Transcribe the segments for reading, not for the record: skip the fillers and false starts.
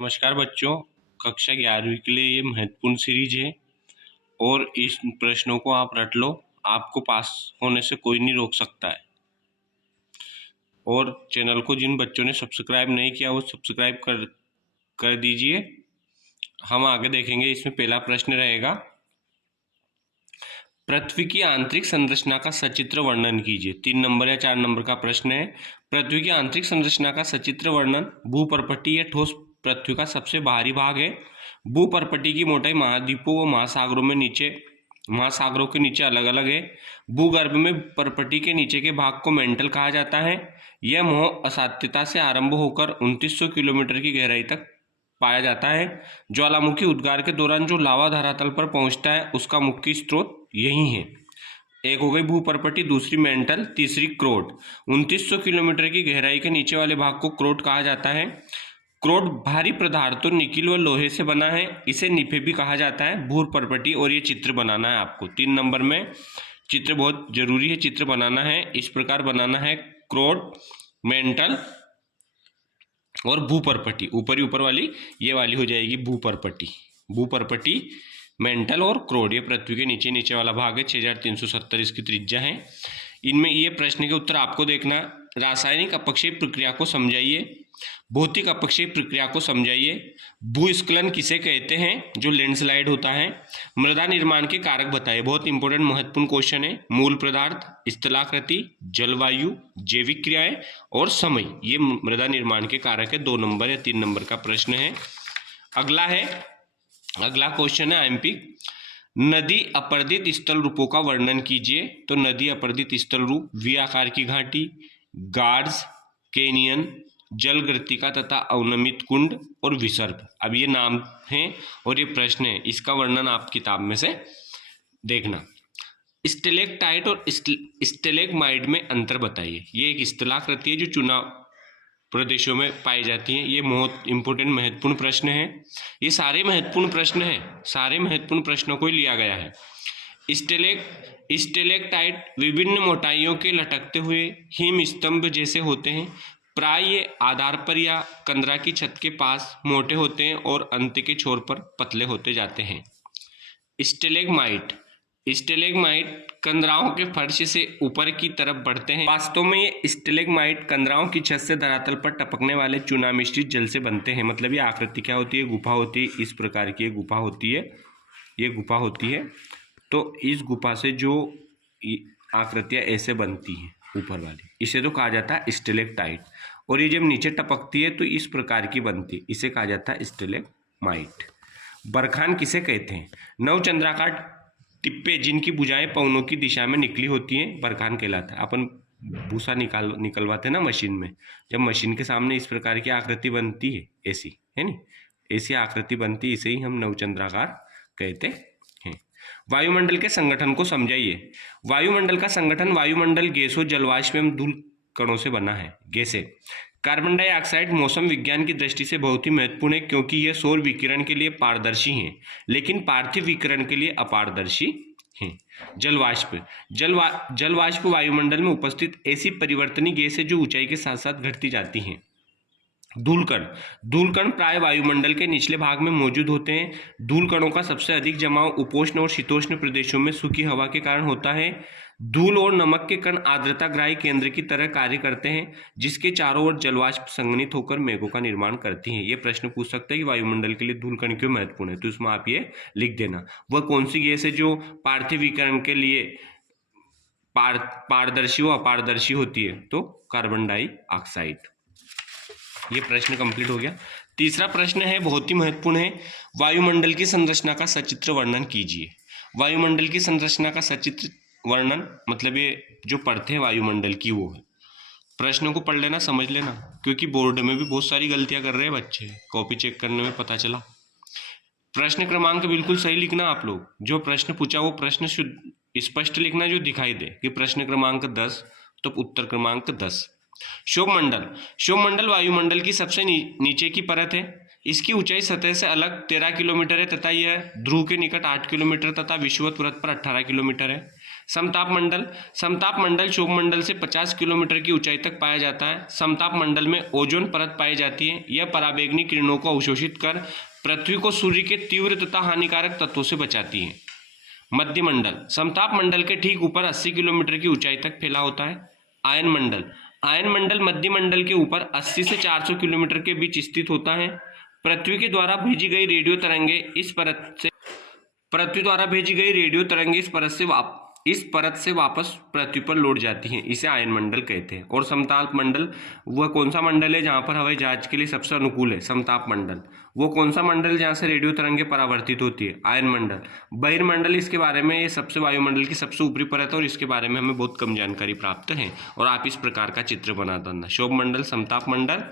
नमस्कार बच्चों। कक्षा 11वीं के लिए ये महत्वपूर्ण सीरीज है और इस प्रश्नों को आप रट लो। आपको पास होने से कोई नहीं रोक सकता है। और चैनल को जिन बच्चों ने सब्सक्राइब नहीं किया वो सब्सक्राइब कर दीजिए। हम आगे देखेंगे। इसमें पहला प्रश्न रहेगा, पृथ्वी की आंतरिक संरचना का सचित्र वर्णन कीजिए। 3 नंबर या 4 नंबर का प्रश्न है। पृथ्वी की आंतरिक संरचना का सचित्र वर्णन। भूपर्पटी या ठोस पृथ्वी का सबसे बाहरी भाग है। भूपर्पटी की मोटाई महाद्वीपों व महासागरों के नीचे अलग अलग है। भूगर्भ में पर्पटी के नीचे के भाग को मेंटल कहा जाता है। यह मोह असाध्यता से आरंभ होकर 2900 किलोमीटर की गहराई तक पाया जाता है। ज्वालामुखी उद्गार के दौरान जो लावा धरातल पर पहुंचता है उसका मुख्य स्रोत यही है। एक हो गई भूपर्पटी, दूसरी मेंटल, तीसरी क्रोट। 2900 किलोमीटर की गहराई के नीचे वाले भाग को क्रोट कहा जाता है। क्रोट भारी पदार्थों निकिल व लोहे से बना है। इसे निफे भी कहा जाता है। भूपर्पटी, और ये चित्र बनाना है आपको 3 नंबर में। चित्र बहुत जरूरी है, चित्र बनाना है। इस प्रकार बनाना है, क्रोट, मेंटल और भूपर्पटी। ऊपर वाली ये वाली हो जाएगी भूपर्पटी, मेंटल और क्रोट। ये पृथ्वी के नीचे वाला भाग है। 6370 इसकी त्रिज्या है। इनमें ये प्रश्न के उत्तर आपको देखना। रासायनिक अपक्षय प्रक्रिया को समझाइए। भौतिक अपक्षय प्रक्रिया को समझाइए। भूस्खलन किसे कहते हैं? जो लैंडस्लाइड होता है। मृदा निर्माण के कारक बताइए। बहुत इंपॉर्टेंट महत्वपूर्ण क्वेश्चन है। मूल पदार्थ, स्थलाकृति, जलवायु, जैविक क्रियाएं और समय, ये मृदा निर्माण के कारक है। 2 नंबर या 3 नंबर का प्रश्न है। अगला क्वेश्चन है आईएमपी। नदी अपर्दित स्थल रूपों का वर्णन कीजिए। तो नदी अपर्दित स्थल रूप, वी आकार की घाटी, गार्ड्स, कैनियन, जलगर्तिका तथा अवनमित कुंड और विसर्ग। अब ये नाम हैं और ये प्रश्न है। इसका वर्णन आप किताब में से देखना। स्टेलेक्टाइट और स्टेलेग्माइट में अंतर बताइए। ये एक स्थलाकृति है जो चुनाव प्रदेशों में पाई जाती हैं। ये बहुत इंपॉर्टेंट महत्वपूर्ण प्रश्न है। ये सारे महत्वपूर्ण प्रश्न हैं, सारे महत्वपूर्ण प्रश्नों को ही लिया गया है। स्टेलेक्टाइट विभिन्न मोटाइयों के लटकते हुए हिम स्तंभ जैसे होते हैं। प्राय ये आधार पर या कंदरा की छत के पास मोटे होते हैं और अंत के छोर पर पतले होते जाते हैं। स्टेलेग्माइट कंदराओं के फर्श से ऊपर की तरफ बढ़ते हैं। वास्तव में ये स्टेलेग्माइट कंदराओं की छत से धरातल पर टपकने वाले चूना मिश्रित जल से बनते हैं। मतलब ये आकृति क्या होती है? गुफा होती है। इस प्रकार की गुफा होती है, ये गुफा होती है। तो इस गुफा से जो आकृतियां ऐसे बनती हैं ऊपर वाली, इसे तो कहा जाता है स्टेलेक्टाइट। और ये जब नीचे टपकती है तो इस प्रकार की बनती है, इसे कहा जाता है स्टेलेग्माइट। बरखान किसे कहते हैं? नवचंद्राकार टिप्पे जिनकी भुजाएं पवनों की दिशा में निकली होती हैं, बरखान कहलाता है। अपन भूसा निकलवाते हैं ना मशीन में, जब मशीन के सामने इस प्रकार की आकृति बनती है, ऐसी है नी, ऐसी आकृति बनती है, इसे ही हम नवचंद्राकार कहते हैं। वायुमंडल के संगठन को समझाइए। वायुमंडल का संगठन वायुमंडल गैसों, जलवाष्प एवं धूल कणों से बना है। गैसें। कार्बन डाइऑक्साइड मौसम विज्ञान की दृष्टि से बहुत ही महत्वपूर्ण है क्योंकि यह सौर विकिरण के लिए पारदर्शी हैं, लेकिन पार्थिव विकिरण के लिए अपारदर्शी हैं। जलवाष्प वायुमंडल में उपस्थित ऐसी परिवर्तनीय गैस है जो ऊंचाई के साथ साथ घटती जाती हैं। धूलकण प्राय वायुमंडल के निचले भाग में मौजूद होते हैं। धूल कणों का सबसे अधिक जमाव उपोष्ण और शीतोष्ण प्रदेशों में सूखी हवा के कारण होता है। धूल और नमक के कण आर्द्रताग्राही केंद्र की तरह कार्य करते हैं, जिसके चारों ओर जलवाष्प संघनित होकर मेघों का निर्माण करती हैं। ये प्रश्न पूछ सकता है कि वायुमंडल के लिए धूल कण क्यों महत्वपूर्ण है, तो इसमें आप ये लिख देना। वह कौन सी गैस है जो पार्थिव विकिरण के लिए पारदर्शी व अपारदर्शी होती है? तो कार्बन डाइऑक्साइड। ये प्रश्न कंप्लीट हो गया। तीसरा प्रश्न है, बहुत ही महत्वपूर्ण है। वायुमंडल की संरचना का सचित्र वर्णन कीजिए। वायुमंडल की संरचना का सचित्र वर्णन मतलब ये जो पढ़ते हैं वायुमंडल की वो है। प्रश्नों को पढ़ लेना, समझ लेना, क्योंकि बोर्ड में भी बहुत सारी गलतियां कर रहे हैं बच्चे, कॉपी चेक करने में पता चला। प्रश्न क्रमांक बिल्कुल सही लिखना आप लोग। जो प्रश्न पूछा वो प्रश्न स्पष्ट लिखना, जो दिखाई दे कि प्रश्न क्रमांक 10 तो उत्तर क्रमांक 10। क्षोभमंडल वायुमंडल की सबसे नीचे की परत है। इसकी ऊंचाई सतह से अलग 13 किलोमीटर है तथा यह ध्रुव के निकट 8 किलोमीटर तथा विषुवत वृत्त पर 18 किलोमीटर है। समताप मंडल, समताप मंडल क्षोभ मंडल से 50 किलोमीटर की ऊंचाई तक पाया जाता है। समताप मंडल में ओजोन परत पाई जाती है। यह पराबैंगनी किरणों को अवशोषित कर पृथ्वी को सूर्य के तीव्र तथा हानिकारक तत्वों से बचाती है। मध्य मंडल, समताप मंडल के ठीक ऊपर 80 किलोमीटर की ऊंचाई तक फैला होता है। आयन मंडल, आयन मंडल मध्य मंडल के ऊपर 80 से 400 किलोमीटर के बीच स्थित होता है। पृथ्वी के द्वारा भेजी गई रेडियो तरंगे इस परत से पृथ्वी द्वारा भेजी गई रेडियो तरंगे इस परत से वापस पृथ्वी पर लौट जाती हैं। इसे आयन मंडल कहते हैं। और समताप मंडल वह कौन सा मंडल है जहां पर हवाई जहाज के लिए सबसे अनुकूल है? समताप मंडल। वो कौन सा मंडल जहां से रेडियो तरंगे परावर्तित होती है? आयन मंडल। बहिर्मंडल, इसके बारे में ये सबसे वायुमंडल की सबसे ऊपरी परत है और इसके बारे में हमें बहुत कम जानकारी प्राप्त है। और आप इस प्रकार का चित्र बना देना, क्षोभ मंडल, समताप मंडल,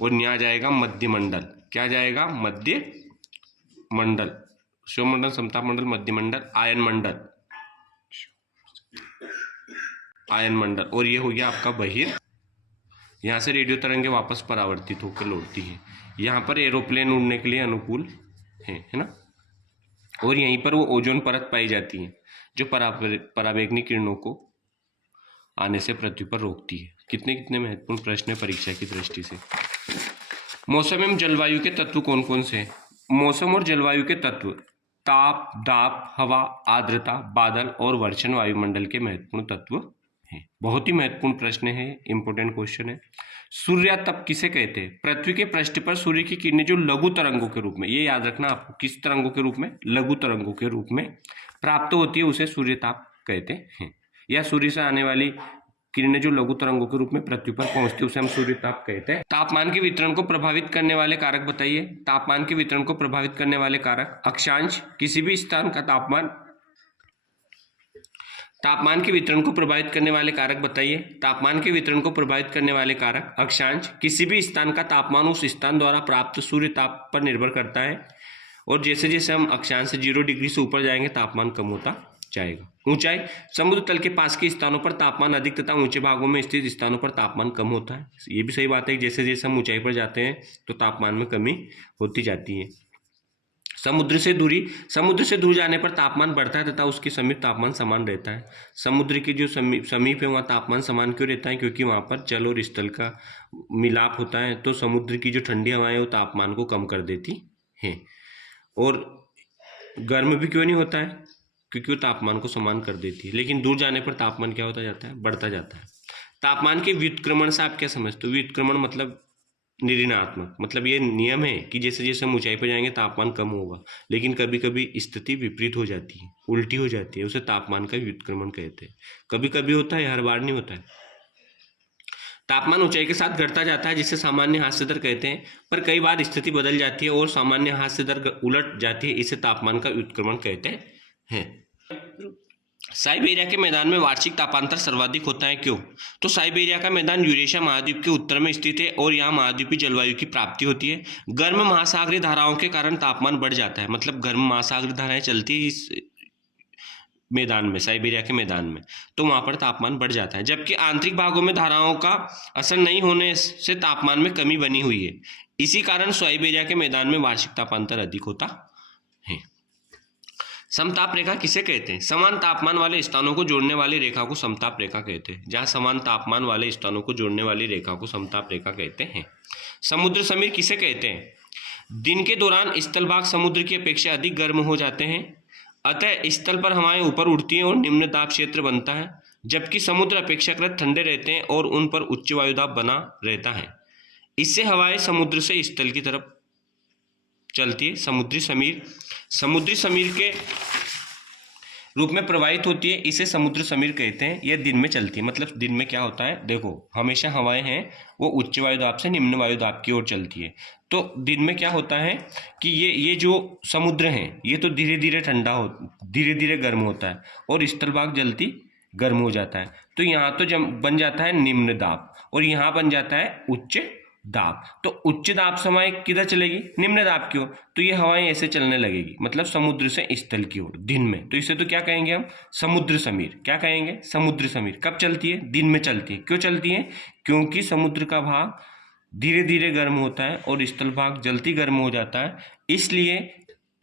और यहाँ जाएगा मध्य मंडल। क्या जाएगा? मध्य मंडल। क्षोभ मंडल, समताप मंडल, मध्य मंडल, आयन मंडल, आयन मंडल। और ये हो गया आपका बहिर। यहाँ से रेडियो तरंगे वापस परावर्तित होकर लौटती है। यहाँ पर एरोप्लेन उड़ने के लिए अनुकूल है ना। और यहीं पर वो ओजोन परत पाई जाती है जो पराबैंगनी किरणों को आने से पृथ्वी पर रोकती है। कितने कितने महत्वपूर्ण प्रश्न है परीक्षा की दृष्टि से। मौसम एवं जलवायु के तत्व कौन कौन से हैं? मौसम और जलवायु के तत्व ताप, दाब, हवा, आर्द्रता, बादल और वर्षण वायुमंडल के महत्वपूर्ण तत्व हैं। बहुत ही महत्वपूर्ण प्रश्न है, इंपोर्टेंट क्वेश्चन है। सूर्यातप किसे कहते हैं? पृथ्वी के पृष्ठ पर सूर्य की किरणें जो लघु तरंगों के रूप में, ये याद रखना आपको, किस तरंगों के रूप में? लघु तरंगों के रूप में प्राप्त होती है, उसे सूर्यताप कहते हैं। या सूर्य से आने वाली किरणें जो लघु तरंगों के रूप में पृथ्वी पर पहुंचती है उसे हम सूर्यताप कहते हैं। तापमान के वितरण को प्रभावित करने वाले कारक बताइए। तापमान के वितरण को प्रभावित करने वाले कारक, अक्षांश, किसी भी स्थान का तापमान। तापमान के वितरण को प्रभावित करने वाले कारक बताइए। तापमान के वितरण को प्रभावित करने वाले कारक, अक्षांश, किसी भी स्थान का तापमान उस स्थान द्वारा प्राप्त सूर्य ताप पर निर्भर करता है। और जैसे जैसे हम अक्षांश से 0 डिग्री से ऊपर जाएंगे तापमान कम होता जाएगा। ऊंचाई, समुद्र तल के पास के स्थानों पर तापमान अधिक तथा ऊंचे भागों में स्थित स्थानों पर तापमान कम होता है। ये भी सही बात है, जैसे जैसे हम ऊंचाई पर जाते हैं तो तापमान में कमी होती जाती है। समुद्र से दूर जाने पर तापमान बढ़ता है तथा उसके समीप तापमान समान रहता है। समुद्र के जो समीप है वहाँ तापमान समान क्यों रहता है? क्योंकि वहाँ पर जल और स्थल का मिलाप होता है, तो समुद्र की जो ठंडी हवाएं वो तापमान को कम कर देती हैं। और गर्म भी क्यों नहीं होता है? क्योंकि वो तापमान को समान कर देती है। लेकिन दूर जाने पर तापमान क्या होता जाता है? बढ़ता जाता है। तापमान के व्युत्क्रमण से आप क्या समझते हो? व्युत्क्रमण मतलब ऋणात्मक, मतलब ये नियम है कि जैसे जैसे हम ऊंचाई पर जाएंगे तापमान कम होगा, लेकिन कभी कभी स्थिति विपरीत हो जाती है, उल्टी हो जाती है, उसे तापमान का व्युत्क्रमण कहते हैं। कभी कभी होता है, हर बार नहीं होता है। तापमान ऊंचाई के साथ घटता जाता है जिसे सामान्य हास्य दर कहते हैं, पर कई बार स्थिति बदल जाती है और सामान्य हास्य दर उलट जाती है, इसे तापमान का व्युत्क्रमण कहते हैं। साइबेरिया के मैदान में वार्षिक तापांतर सर्वाधिक होता है, क्यों? तो साइबेरिया का मैदान यूरेशिया महाद्वीप के उत्तर में स्थित है और यहाँ महाद्वीपीय जलवायु की प्राप्ति होती है। गर्म महासागरीय धाराओं के कारण तापमान बढ़ जाता है, मतलब गर्म महासागरीय धाराएं चलती है इस मैदान में, साइबेरिया के मैदान में, तो वहां पर तापमान बढ़ जाता है। जबकि आंतरिक भागों में धाराओं का असर नहीं होने से तापमान में कमी बनी हुई है। इसी कारण साइबेरिया के मैदान में वार्षिक तापांतर अधिक होता है। समताप रेखा किसे कहते हैं? समान तापमान वाले स्थानों को जोड़ने वाली रेखा को समताप रेखा कहते हैं। जहां समान तापमान वाले स्थानों को जोड़ने वाली रेखा को समताप रेखा कहते हैं। समुद्र समीर किसे कहते हैं? दिन के दौरान स्थल भाग समुद्र की अपेक्षा अधिक गर्म हो जाते हैं, अतः स्थल पर हवाएं ऊपर उठती हैं और निम्न दाब क्षेत्र बनता है, जबकि समुद्र अपेक्षाकृत ठंडे रहते हैं और उन पर उच्च वायुदाब बना रहता है। इससे हवाएं समुद्र से स्थल की तरफ चलती है। समुद्री समीर के रूप में प्रवाहित होती है, इसे समुद्र समीर कहते हैं। यह दिन में चलती है, मतलब दिन में क्या होता है, देखो हमेशा हवाएं हैं वो उच्च वायुदाब से निम्न वायुदाब की ओर चलती है। तो दिन में क्या होता है कि ये जो समुद्र है ये तो धीरे धीरे गर्म होता है और स्थल भाग जल्दी गर्म हो जाता है। तो यहाँ तो बन जाता है निम्न दाब और यहाँ बन जाता है उच्च दाब। तो उच्च दाब से हवाएं किधर चलेगी? निम्न दाब की ओर। तो ये हवाएं ऐसे चलने लगेगी, मतलब समुद्र से स्थल की ओर दिन में। तो इसे तो क्या कहेंगे हम? समुद्र समीर। क्या कहेंगे? समुद्र समीर। कब चलती है? दिन में चलती है। क्यों चलती है? क्योंकि समुद्र का भाग धीरे धीरे गर्म होता है और स्थल भाग जल्दी गर्म हो जाता है, इसलिए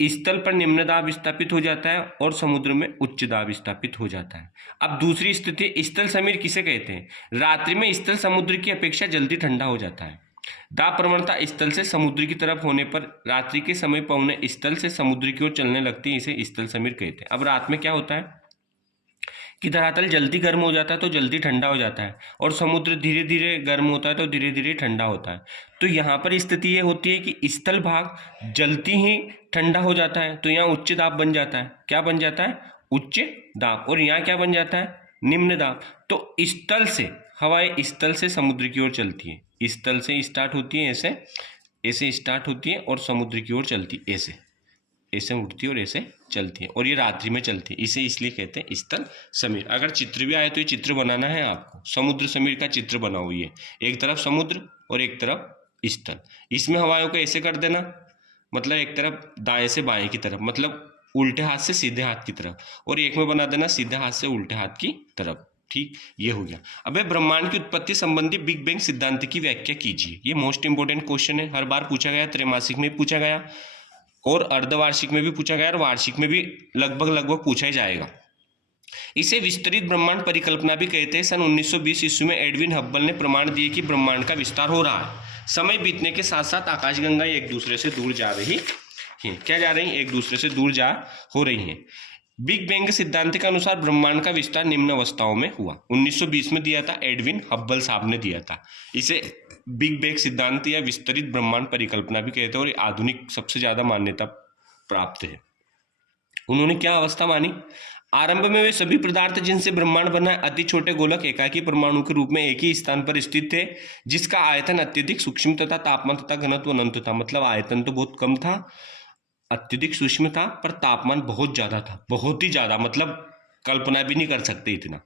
स्थल पर निम्न दाब स्थापित हो जाता है और समुद्र में उच्च दाब स्थापित हो जाता है। अब दूसरी स्थिति, स्थल समीर किसे कहते हैं? रात्रि में स्थल समुद्र की अपेक्षा जल्दी ठंडा हो जाता है। दाब प्रवणता स्थल से समुद्र की तरफ होने पर रात्रि के समय पवनें स्थल से समुद्र की ओर चलने लगती है, इसे स्थल समीर कहते हैं। अब रात में क्या होता है कि धरातल जल्दी गर्म हो जाता है तो जल्दी ठंडा हो जाता है, और समुद्र धीरे धीरे गर्म होता है तो धीरे धीरे ठंडा होता है। तो यहाँ पर स्थिति ये होती है कि स्थल भाग जलती ही ठंडा हो जाता है, तो यहाँ उच्च दाब बन जाता है। क्या बन जाता है? उच्च दाब। और यहाँ क्या बन जाता है? निम्न दाब। तो स्थल से हवाएं स्थल से समुद्र की ओर चलती है, स्थल से स्टार्ट होती है ऐसे, ऐसे स्टार्ट होती है और समुद्र की ओर चलती है ऐसे, ऐसे उठती है और ऐसे चलती है, और ये रात्रि में चलती है। इसे इसलिए कहते हैं स्थल समीर। अगर चित्र भी आए तो ये चित्र बनाना है आपको, समुद्र समीर का चित्र बनाओ। ये एक तरफ समुद्र और एक तरफ स्थल। इसमें हवाओं को ऐसे कर देना, मतलब एक तरफ दाएं से बाएं की तरफ, मतलब उल्टे हाथ से सीधे हाथ की तरफ, और एक में बना देना सीधे हाथ से उल्टे हाथ की तरफ। ठीक, ये हो गया। अब ब्रह्मांड की उत्पत्ति संबंधी बिग बैंग सिद्धांत की व्याख्या कीजिए। ये मोस्ट इंपोर्टेंट क्वेश्चन है, हर बार पूछा गया, त्रैमासिक में पूछा गया और अर्धवार्षिक में भी पूछा गया और वार्षिक में भी लगभग पूछा ही जाएगा। इसे विस्तरित ब्रह्मांड परिकल्पना भी कहते हैं। सन 1920 ईस्वी में एडविन हब्बल ने प्रमाण दिए कि ब्रह्मांड का विस्तार हो रहा है। समय बीतने के साथ साथ आकाशगंगाएं एक दूसरे से दूर जा रही हैं। क्या जा रही हैं? एक दूसरे से दूर जा हो रही हैं। बिग बैंग सिद्धांत के अनुसार ब्रह्मांड का विस्तार निम्न अवस्थाओं में हुआ। 1920 में दिया था, एडविन हब्बल साहब ने दिया था। इसे बिग बैंग सिद्धांत या विस्तरित ब्रह्मांड परिकल्पना भी कहते हैं और आधुनिक सबसे ज्यादा मान्यता प्राप्त है। उन्होंने क्या अवस्था मानी? आरंभ में वे सभी पदार्थ जिनसे ब्रह्मांड बना है अति छोटे गोलक एकाकी परमाणु के रूप में एक ही स्थान पर स्थित थे, जिसका आयतन अत्यधिक सूक्ष्म तथा तापमान तथा घनत्व अनंत था। मतलब आयतन तो बहुत कम था, अत्यधिक सूक्ष्म था, पर तापमान बहुत ज्यादा था, बहुत ही ज्यादा, मतलब कल्पना भी नहीं कर सकते इतना।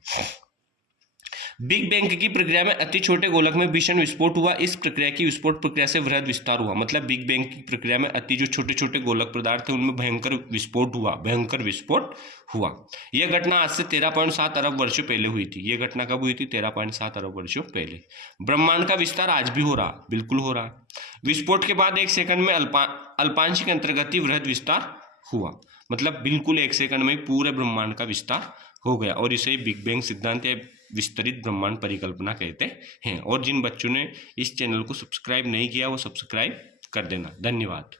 बिग बैंग की प्रक्रिया में अति छोटे गोलक में भीषण विस्फोट हुआ। इस प्रक्रिया की विस्फोट प्रक्रिया से वृहद विस्तार हुआ। मतलब बिग बैंग की प्रक्रिया में अति जो छोटे छोटे गोलक पदार्थ थे उनमें भयंकर विस्फोट हुआ, भयंकर विस्फोट हुआ। यह घटना आज से 13.7 अरब वर्षों पहले हुई थी। यह घटना कब हुई थी? 13.7 अरब वर्षों पहले। ब्रह्मांड का विस्तार आज भी हो रहा, बिल्कुल हो रहा। विस्फोट के बाद 1 सेकंड में अल्पांशिक अंतर्गति वृहद विस्तार हुआ। मतलब बिल्कुल 1 सेकंड में पूरे ब्रह्मांड का विस्तार हो गया, और इसे बिग बैंग सिद्धांत या विस्तरित ब्रह्मांड परिकल्पना कहते हैं। और जिन बच्चों ने इस चैनल को सब्सक्राइब नहीं किया वो सब्सक्राइब कर देना। धन्यवाद।